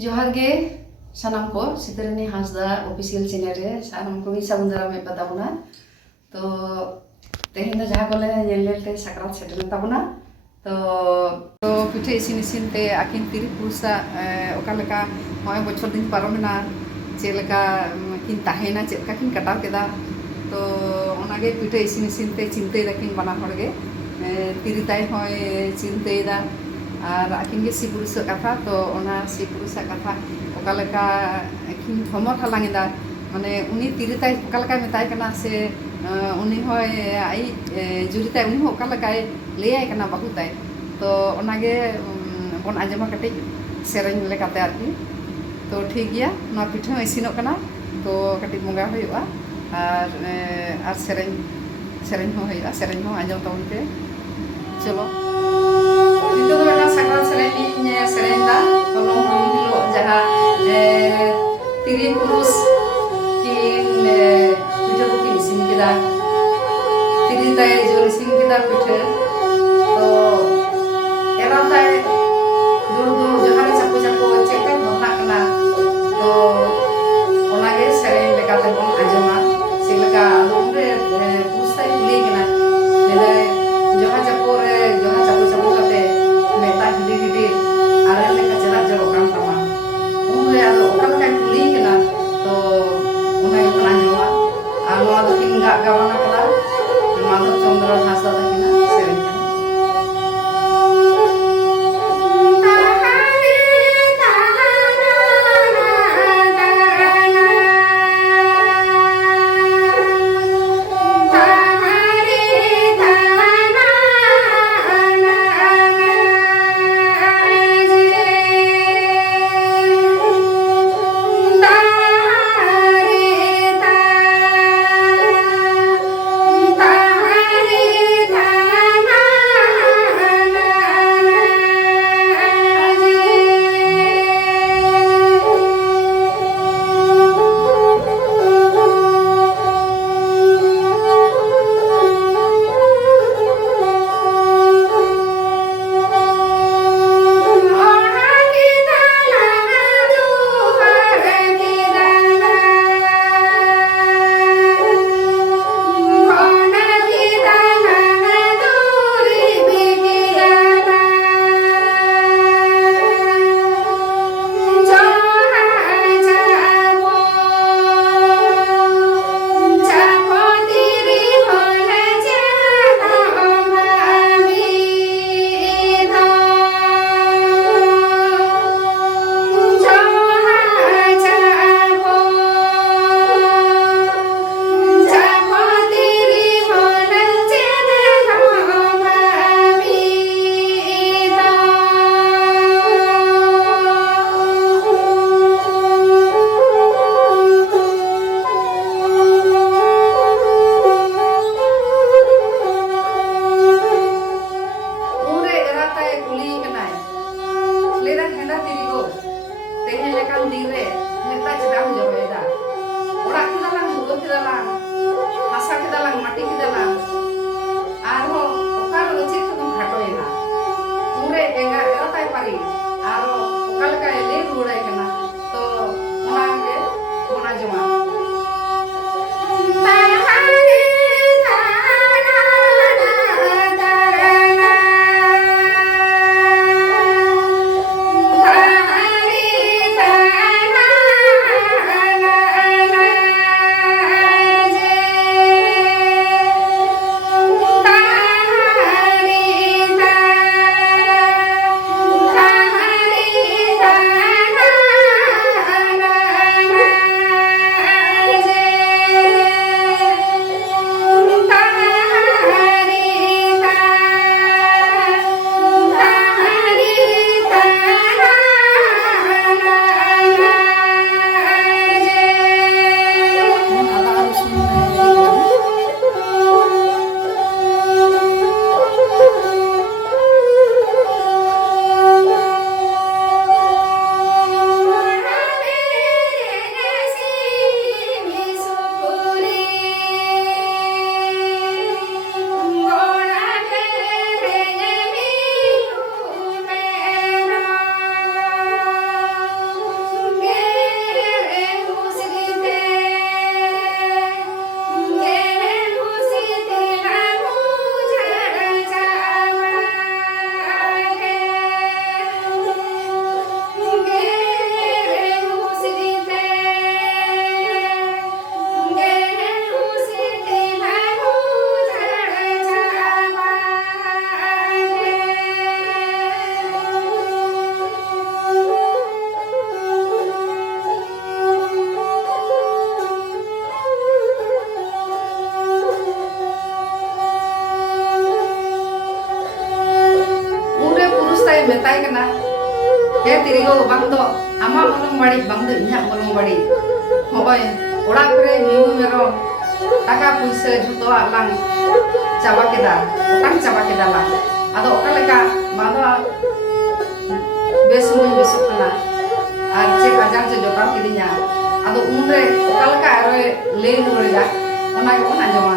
जोहार गे सानाम को सितरनी Hansda official channel रे सानाम को सागुन दाराम में बताबना तो तेहेन दो जहाँ को ले नेलते साकरात सेटल ताबना तो पिठे इसिन इसिन ते आकिन तिरी पुरुषा ओका लेका होय बछर दिन पारोमेना चेलका किन ताहेना चेलका किन कटाव केदा तो ओनागे पिठे इसिन इसिन ते चिंते दाकिन बना हड़गे तिरी ताई होय चिंते दा और आकिन के सी पुरुष कथा तो ओना सी पुरुष कथा ओका लेका किन थमर हालांगेदा माने उनी तिरी ताई ओका लेका मेताय कना से उनी होय आई जुरी ताई उनी हो ओका लेका लेयाय कना बाहु ताई तो ओनागे बन आंजमा कटे सेरेन लेकाते आरकी तो ठीक गया ना पिठा इसिनोग कना तो कटे बंगा होयवा और सेरेन सेरेन हो होयवा सेरेन हो आंजम ताबन पे चलो itu tuh memang sakral sereninya serenda tolong dulu jahat tiri kurus kin pita bukin isin kita tiri tay jol isin kita pita to era tay dulu jahat capo capo cek kan mana kena to onage seren lekate bon ajama silaka domre kurus tay beli kena nedai jahat capo capo kate meta gede gede are leka cera jero kam tama umre ado okam kai kuli kena to unai pelanjwa anu ado tingga gawana kala Madhav Chandra Hasda dakina sering tirigo bang do ama molong badi bang do inya molong badi hoy orak kore miu mero taka puisa jhuto lang chaba keda otang chaba keda lang ado okaleka bado besumui besuk kana ar che ajar che jotaw kidinya ado unre okaleka aro lei nurida ona ge ona joma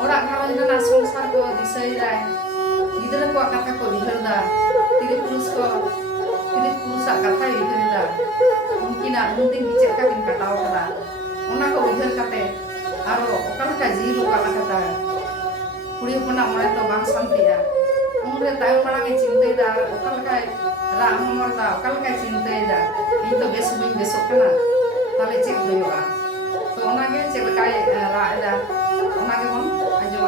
Orang kawan itu langsung sarko disairai, gidera ko kata ko diherda, tiri purusa kata diherda, mungkin dicek kakin kata orang, ona ko diher kate, aro okal kajiru kala kata, kuri puna mulai to bang santai ya, umre tayo marangi cintai da, okal kai ramor da, okal kai cintai da, itu besok kena, tali cek doyoa, to ona ke cek kai ra da. Ona ke mon ajo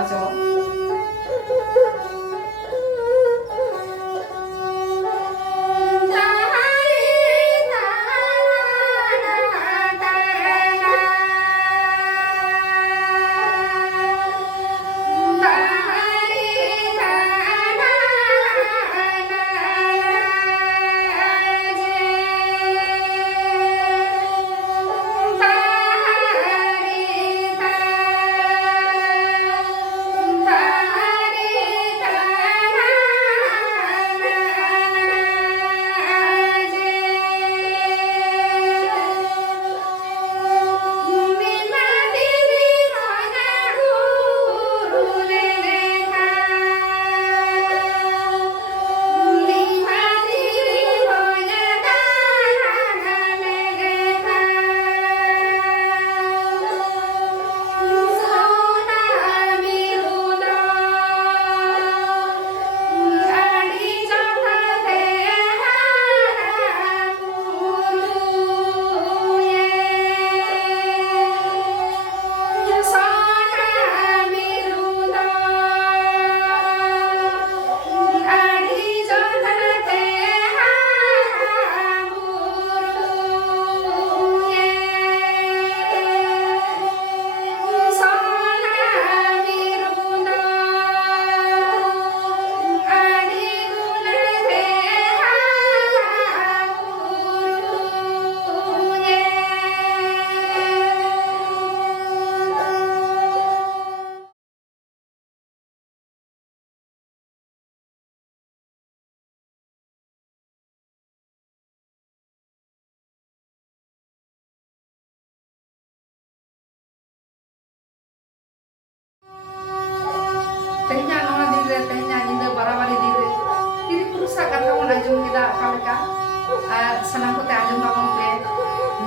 sanam ko te ajum tabon pe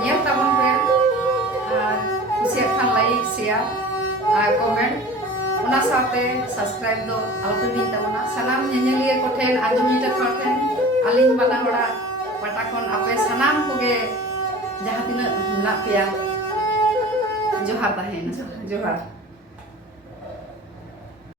nyel tabon pe kusiak khan like share comment una saate subscribe do alpe bin tabona sanam nyenyeliye ko then ajomita ko then alin bana hora patakon ape sanam koge jaha tina mena peya johar tahen Johar.